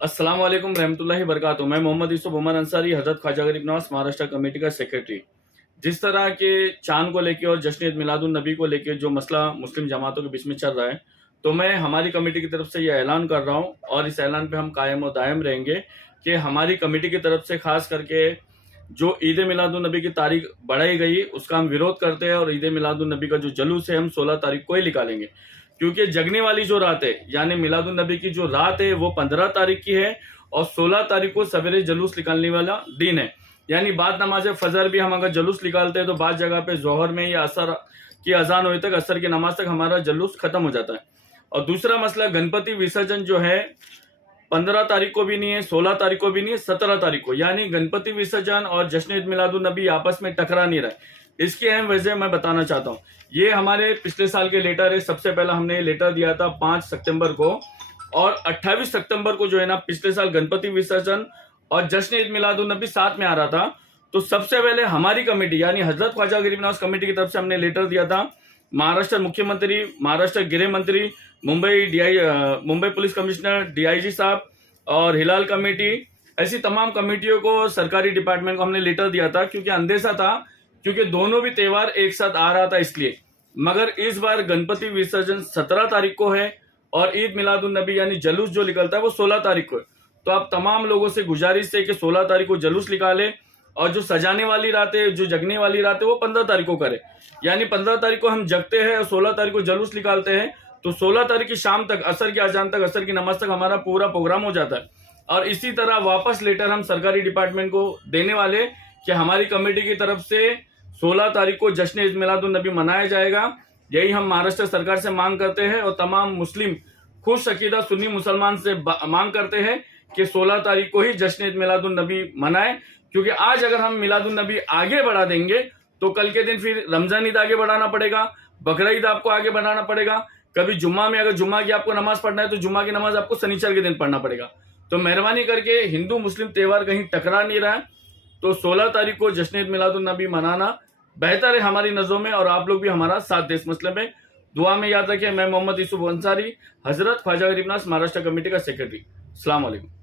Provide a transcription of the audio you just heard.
अस्सलाम वालेकुम रहमतुल्लाहि बरकातुहू। मैं मोहम्मद यूसुफ उमर अंसारी, हजरत ख्वाजा गरीब नवाज महाराष्ट्र कमेटी का सेक्रेटरी। जिस तरह के चांद को लेके और जश्न ईद मिलादुन नबी को लेके जो मसला मुस्लिम जमातों के बीच में चल रहा है, तो मैं हमारी कमेटी की तरफ से यह ऐलान कर रहा हूँ और इस ऐलान पे हम कायम और दायम रहेंगे कि हमारी कमेटी की तरफ से खास करके जो ईद मिलादुन नबी की तारीख बढ़ाई गई उसका हम विरोध करते हैं और ईद मिलादुन नबी का जो जुलूस है हम 16 तारीख को ही निकालेंगे, क्योंकि जगने वाली जो रात है यानी मिलादुन नबी की जो रात है वो 15 तारीख की है और 16 तारीख को सवेरे जुलूस निकालने वाला दिन है। यानी बाद नमाज फजर भी हम अगर जुलूस निकालते हैं तो बाद जगह पे जोहर में या असर की अजान होने तक, असर की नमाज तक हमारा जुलूस खत्म हो जाता है। और दूसरा मसला, गणपति विसर्जन जो है 15 तारीख को भी नहीं है, 16 तारीख को भी नहीं है, 17 तारीख को, यानी गणपति विसर्जन और जश्न ईद मिलादुन नबी आपस में टकरा नहीं रहा। इसकी अहम वजह मैं बताना चाहता हूँ। ये हमारे पिछले साल के लेटर है। सबसे पहला हमने लेटर दिया था 5 सितंबर को और 28 सितंबर को जो है ना, पिछले साल गणपति विसर्जन और जश्न ईद मिलादुन नबी साथ में आ रहा था। तो सबसे पहले हमारी कमेटी यानी हजरत ख्वाजा गरीब नवाज कमेटी की तरफ से हमने लेटर दिया था महाराष्ट्र मुख्यमंत्री, महाराष्ट्र गृह मंत्री, मुंबई पुलिस कमिश्नर, डीआईजी साहब और हिलाल कमेटी, ऐसी तमाम कमेटियों को, सरकारी डिपार्टमेंट को हमने लेटर दिया था, क्योंकि अंदेशा था, क्योंकि दोनों भी त्योहार एक साथ आ रहा था इसलिए। मगर इस बार गणपति विसर्जन 17 तारीख को है और ईद मिलादुन नबी यानी जुलूस जो निकलता है वो 16 तारीख को है। तो आप तमाम लोगों से गुजारिश है कि 16 तारीख को जुलूस निकाले और जो सजाने वाली रात है, जो जगने वाली रात है, वो 15 तारीख को करे। यानी 15 तारीख को हम जगते हैं और 16 तारीख को जुलूस निकालते हैं, तो 16 तारीख की शाम तक, असर की अजान तक, असर की नमाज तक हमारा पूरा प्रोग्राम हो जाता है। और इसी तरह वापस लेटर हम सरकारी डिपार्टमेंट को देने वाले कि हमारी कमेटी की तरफ से 16 तारीख को जश्न ईद मिलादुन नबी मनाया जाएगा। यही हम महाराष्ट्र सरकार से मांग करते हैं और तमाम मुस्लिम खुश अकीदा सुन्नी मुसलमान से मांग करते हैं कि 16 तारीख को ही जश्न ईद मिलादुन नबी मनाएं, क्योंकि आज अगर हम मिलादुन नबी आगे बढ़ा देंगे तो कल के दिन फिर रमजान ईद आगे बढ़ाना पड़ेगा, बकरा ईद आपको आगे बढ़ाना पड़ेगा। कभी जुम्मा में अगर जुम्मा की आपको नमाज पढ़ना है तो जुम्मा की नमाज आपको शनिचर के दिन पढ़ना पड़ेगा। तो मेहरबानी करके हिंदू मुस्लिम त्योहार कहीं टकरा नहीं रहा है, तो 16 तारीख को जश्न ईद मिलादुन नबी मनाना बेहतर है हमारी नजरों में, और आप लोग भी हमारा साथ दे इस मसले में। दुआ में याद रखें। मैं मोहम्मद यूसुफ अंसारी, हजरत ख्वाजा गरीब नवाज महाराष्ट्र कमेटी का सेक्रेटरी। अस्सलाम वालेकुम।